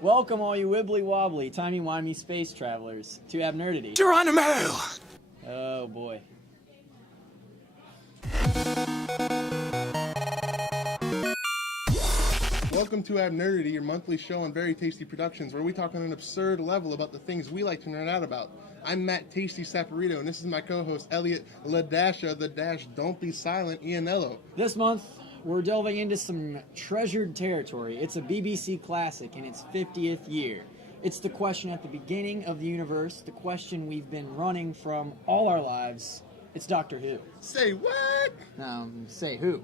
Welcome, all you wibbly-wobbly, timey-wimey space travelers, to Abnerdity. Geronimo! Oh, boy. Welcome to Abnerdity, your monthly show on Very Tasty Productions, where we talk on an absurd level about the things we like to nerd out about. I'm Matt Tasty Saporito, and this is my co-host, Elliot Ladasha, the Dash Don't Be Silent, Ianello. This month, we're delving into some treasured territory. It's a BBC classic in its 50th year. It's the question at the beginning of the universe, the question we've been running from all our lives. It's Doctor Who. Say what? Say who?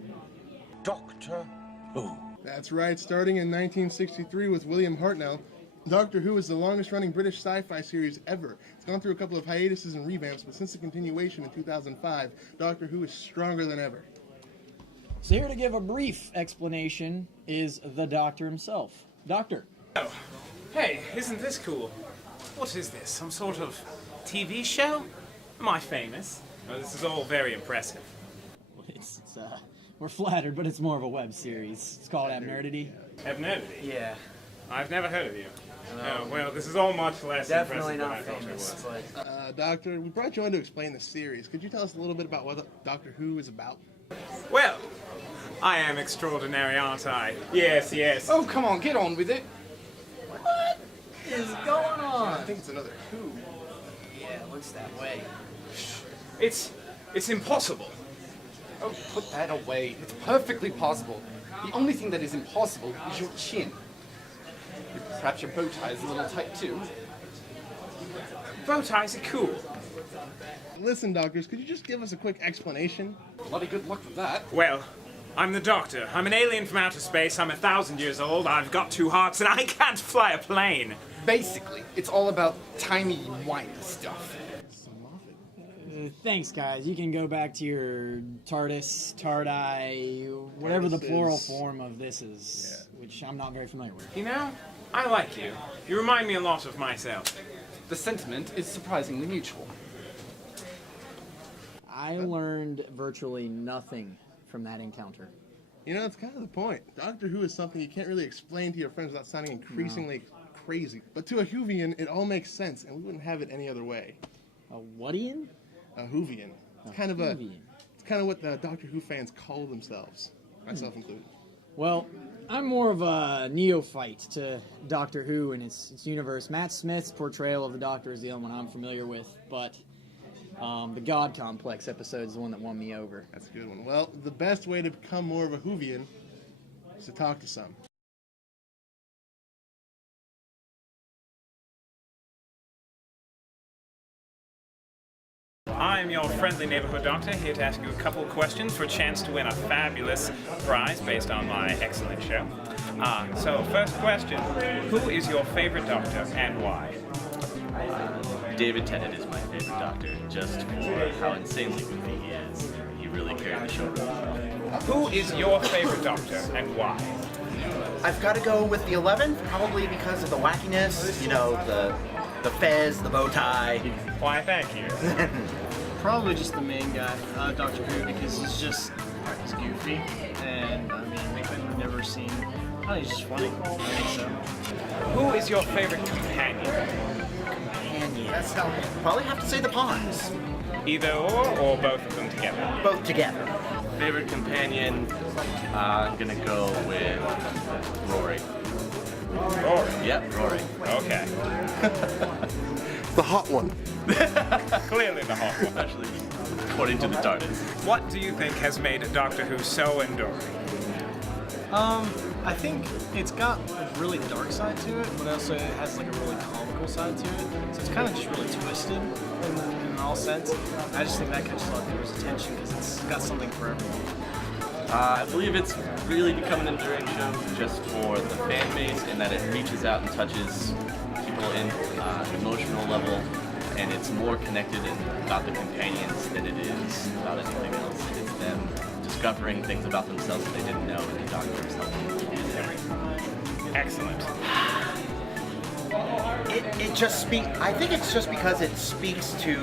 Doctor Who. That's right, starting in 1963 with William Hartnell, Doctor Who is the longest-running British sci-fi series ever. It's gone through a couple of hiatuses and revamps, but since the continuation in 2005, Doctor Who is stronger than ever. So here to give a brief explanation is the Doctor himself. Doctor. Oh, hey, isn't this cool? What is this, some sort of TV show? Am I famous? Oh, this is all very impressive. We're flattered, but it's more of a web series. It's called Abnerdity. Abnerdity? Yeah. I've never heard of you. No, well, this is all much less Definitely impressive not than I thought famous. it was. Doctor, we brought you on to explain the series. Could you tell us a little bit about what Doctor Who is about? Well, I am extraordinary, aren't I? Yes, yes. Oh, come on, get on with it. What is going on? I think it's another Who. Yeah, it looks that way. It's impossible. Oh, put that away. It's perfectly possible. The only thing that is impossible is your chin. Perhaps your bow tie is a little tight, too. Bow ties are cool. Listen, doctors, could you just give us a quick explanation? Bloody good luck with that. Well, I'm the Doctor. I'm an alien from outer space. I'm 1,000 years old. I've got 2 hearts, and I can't fly a plane. Basically, it's all about timey-wimey stuff. Thanks, guys. You can go back to your TARDIS, TARDI, whatever the plural form of this is, which I'm not very familiar with. You know, I like you. You remind me a lot of myself. The sentiment is surprisingly mutual. I learned virtually nothing from that encounter. You know, that's kind of the point. Doctor Who is something you can't really explain to your friends without sounding increasingly crazy. But to a Whovian, it all makes sense, and we wouldn't have it any other way. A whatian? A Whovian. It's kind of what the Doctor Who fans call themselves, myself included. Well, I'm more of a neophyte to Doctor Who and its universe. Matt Smith's portrayal of the Doctor is the only one I'm familiar with, but the God Complex episode is the one that won me over. That's a good one. Well, the best way to become more of a Whovian is to talk to some. I'm your friendly neighborhood doctor, here to ask you a couple of questions for a chance to win a fabulous prize based on my excellent show. So, first question, who is your favorite doctor and why? David Tennant is my favorite doctor, just for how insanely goofy he is. He really carried the show really well. Who is your favorite doctor and why? I've got to go with the 11th, probably because of the wackiness, you know, the fez, the bow tie. Why, thank you. Probably just the main guy, Doctor Who, because he's goofy, and I mean, I've never seen. Oh, he's just funny. I think so. Who is your favorite companion? Companion. Probably have to say the Pawns. Either or both of them together? Both together. Favorite companion, I'm gonna go with Rory. Rory? Yep, Rory. Okay. The hot one. Clearly the hot one. Especially according to the TARDIS. What do you think has made Doctor Who so enduring? I think it's got a really dark side to it, but also it has like a really comical side to it. So it's kind of just really twisted in all sense. I just think that catches a lot of people's attention because it's got something for everyone. I believe it's really become an enduring show just for the fan base, in that it reaches out and touches people in an emotional level, and it's more connected about the companions than it is about anything else. It's them discovering things about themselves that they didn't know, and the Doctor is helping them do everything. Excellent. It just speaks. I think it's just because it speaks to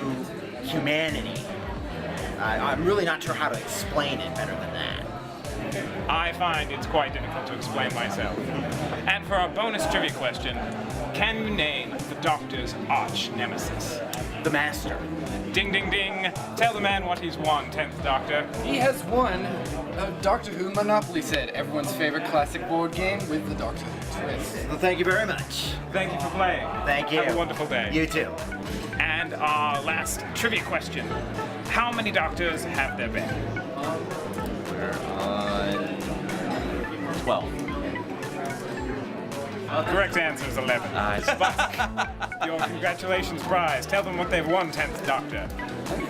humanity. I'm really not sure how to explain it better than that. I find it's quite difficult to explain myself. And for our bonus trivia question, can you name the Doctor's arch nemesis? The Master. Ding, ding, ding. Tell the man what he's won, 10th Doctor. He has won a Doctor Who Monopoly set, everyone's favorite classic board game with the Doctor Who twist. Well, thank you very much. Thank you for playing. Thank you. Have a wonderful day. You too. And our last trivia question. How many Doctors have there been? We're on 12. Correct answer is 11. Nice. But your congratulations prize. Tell them what they've won, 10th Doctor.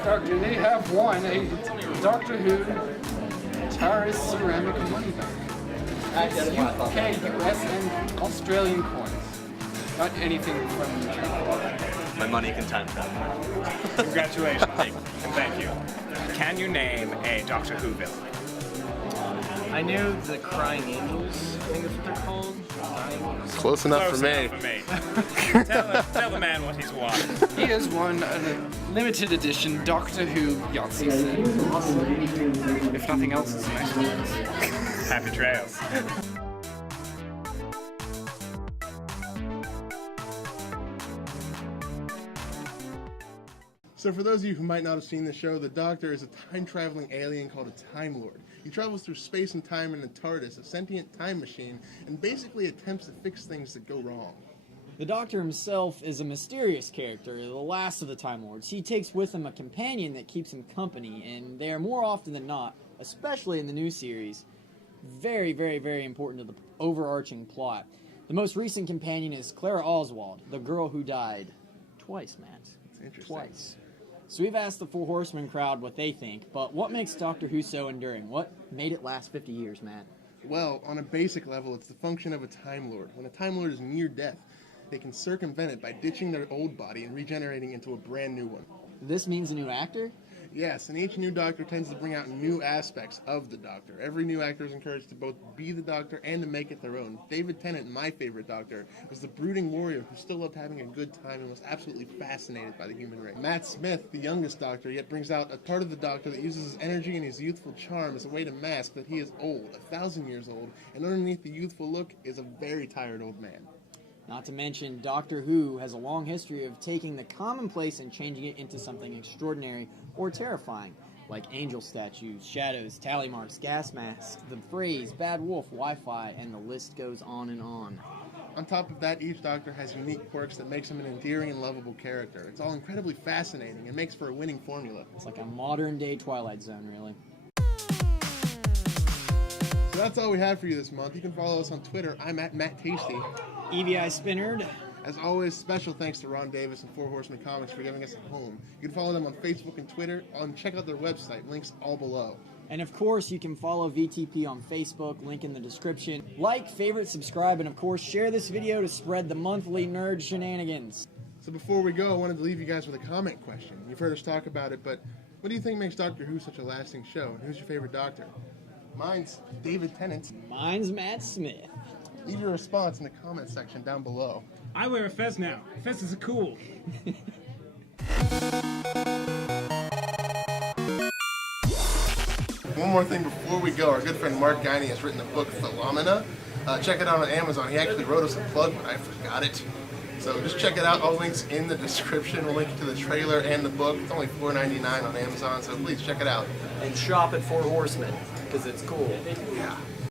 Doctor, they have won a Doctor Who TARDIS ceramic money bag. It's UK, US, and Australian coins. Not anything from Japan. My money can time travel. Congratulations. And thank you. Can you name a Doctor Who villain? I knew the Crying Angels, I think that's what they're called. Close enough Close for me. enough for me. tell the man what he's won. He has won a limited edition Doctor Who Yahtzee set. If nothing else, it's a nice one. Happy trails. So for those of you who might not have seen the show, the Doctor is a time-traveling alien called a Time Lord. He travels through space and time in a TARDIS, a sentient time machine, and basically attempts to fix things that go wrong. The Doctor himself is a mysterious character, the last of the Time Lords. He takes with him a companion that keeps him company, and they are more often than not, especially in the new series, very, very, very important to the overarching plot. The most recent companion is Clara Oswald, the girl who died twice, Matt. It's interesting. Twice. So we've asked the Four Horsemen crowd what they think, but what makes Doctor Who so enduring? What made it last 50 years, Matt? Well, on a basic level, it's the function of a Time Lord. When a Time Lord is near death, they can circumvent it by ditching their old body and regenerating into a brand new one. This means a new actor? Yes, and each new Doctor tends to bring out new aspects of the Doctor. Every new actor is encouraged to both be the Doctor and to make it their own. David Tennant, my favorite Doctor, was the brooding warrior who still loved having a good time and was absolutely fascinated by the human race. Matt Smith, the youngest Doctor, yet brings out a part of the Doctor that uses his energy and his youthful charm as a way to mask that he is old, 1,000 years old, and underneath the youthful look is a very tired old man. Not to mention, Doctor Who has a long history of taking the commonplace and changing it into something extraordinary or terrifying, like angel statues, shadows, tally marks, gas masks, the phrase, bad wolf, Wi-Fi, and the list goes on and on. On top of that, each Doctor has unique quirks that makes him an endearing and lovable character. It's all incredibly fascinating and makes for a winning formula. It's like a modern-day Twilight Zone, really. So that's all we have for you this month. You can follow us on Twitter. I'm at Matt Tasty. EVI Spinnerd. As always, special thanks to Ron Davis and Four Horsemen Comics for giving us a home. You can follow them on Facebook and Twitter, and check out their website, links all below. And of course, you can follow VTP on Facebook, link in the description. Like, favorite, subscribe, and of course, share this video to spread the monthly nerd shenanigans. So before we go, I wanted to leave you guys with a comment question. You've heard us talk about it, but what do you think makes Doctor Who such a lasting show? And who's your favorite Doctor? Mine's David Tennant. Mine's Matt Smith. Leave your response in the comment section down below. I wear a fez now. Fezes are cool. One more thing before we go, our good friend Mark Guiney has written the book Philomena. Check it out on Amazon. He actually wrote us a plug, but I forgot it. So just check it out. All links in the description. We'll link to the trailer and the book. It's only $4.99 on Amazon, so please check it out. And shop at Four Horsemen, because it's cool. Yeah.